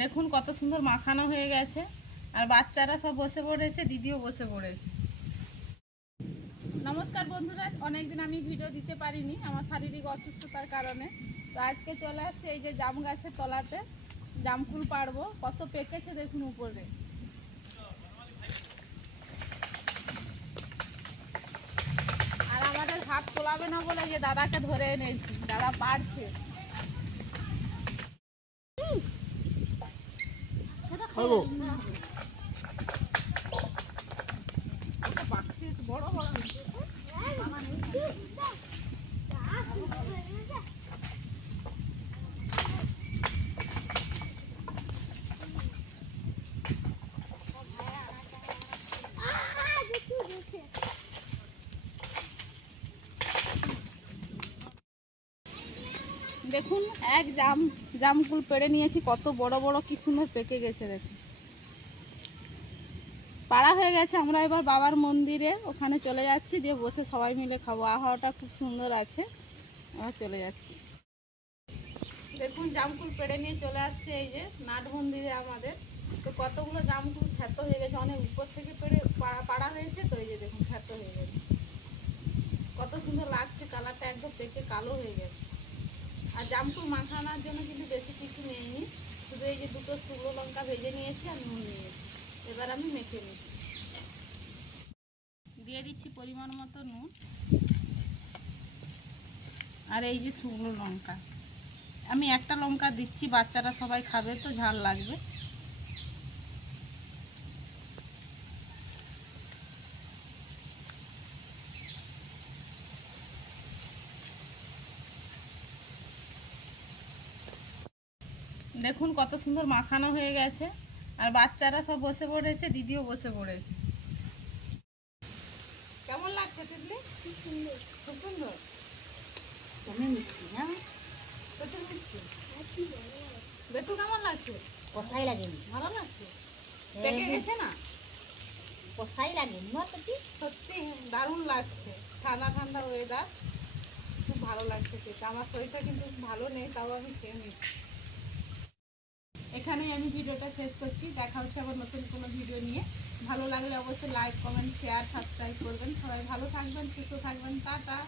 দেখুন কত সুন্দর মাখানো হয়ে গেছে, আর বাচ্চারা সব বসে পড়েছে, দিদিও বসে পড়েছে। নমস্কার বন্ধুরা, অনেকদিন আমি ভিডিও দিতে পারিনি আমার শারীরিক অসুস্থতার কারণে। তো আজকে চলে আসছে এই যে জাম গাছের তলাতে, জামকুল পাড়বো। কত পেকেছে দেখুন উপরে। আর আমাদের হাত তোলাবে না বলে যে দাদাকে ধরে এনেছি, দাদা পারছে। বড় বড় দেখুন এক জামকুল পেড়ে নিয়েছি, কত বড় বড় কি সুন্দর পেকে গেছে। দেখুন পাড়া হয়ে গেছে। আমরা এবার বাবার মন্দিরে ওখানে চলে যাচ্ছি, দিয়ে বসে সবাই মিলে খাবো। আবহাওয়াটা খুব সুন্দর আছে, আমরা চলে যাচ্ছি। দেখুন জামকুল পেড়ে নিয়ে চলে আসছে এই যে নাট মন্দিরে আমাদের। তো কতগুলো জামকুল খ্যাত হয়ে গেছে, অনেক উপর থেকে পেড়ে পাড়া হয়েছে। তো এই যে দেখুন খ্যাত হয়ে গেছে, কত সুন্দর লাগছে। কালারটা একদম পেকে কালো হয়ে গেছে। আর জামকুল মাখানোর জন্য কিন্তু বেশি কিছু নেইনি, শুধু এই যে দুটো শুকনো লঙ্কা ভেজে নিয়েছি আর নুন নিয়েছি। এবার আমি মেখে নিচ্ছি। দিয়ে দিচ্ছি পরিমাণ মতো নুন, আর এই যে শুকনো লঙ্কা। আমি একটা লঙ্কা দিচ্ছি, বাচ্চারা সবাই খাবে তো ঝাল লাগবে। দেখুন কত সুন্দর মাখানো হয়ে গেছে, আর বাচ্চারা সব বসে পড়েছে, দিদিও বসে পড়েছে। কেমন লাগছে তিতলি? খুব সুন্দর, খুব সুন্দর। অনেক মিষ্টি না? প্রচুর মিষ্টি। বেটু কেমন লাগছে? কষাই লাগেনি, ভালো লাগছে, পেকে গেছে না? কষাই লাগেনি না তো, সত্যি দারুণ লাগছে। ঠান্ডা ঠান্ডা ওয়েদার, খুব ভালো লাগছে খেতে। আমার শরীরটা কিন্তু ভালো নেই, তাও আমি খেয়ে নিচ্ছি। এখানেই আমি ভিডিওটা শেষ করছি। দেখা হচ্ছে আবার নতুন কোনো ভিডিও নিয়ে। ভালো লাগলে অবশ্যই লাইক, কমেন্ট, শেয়ার, সাবস্ক্রাইব করবেন। সবাই ভালো থাকবেন, সুস্থ থাকবেন। টাটা।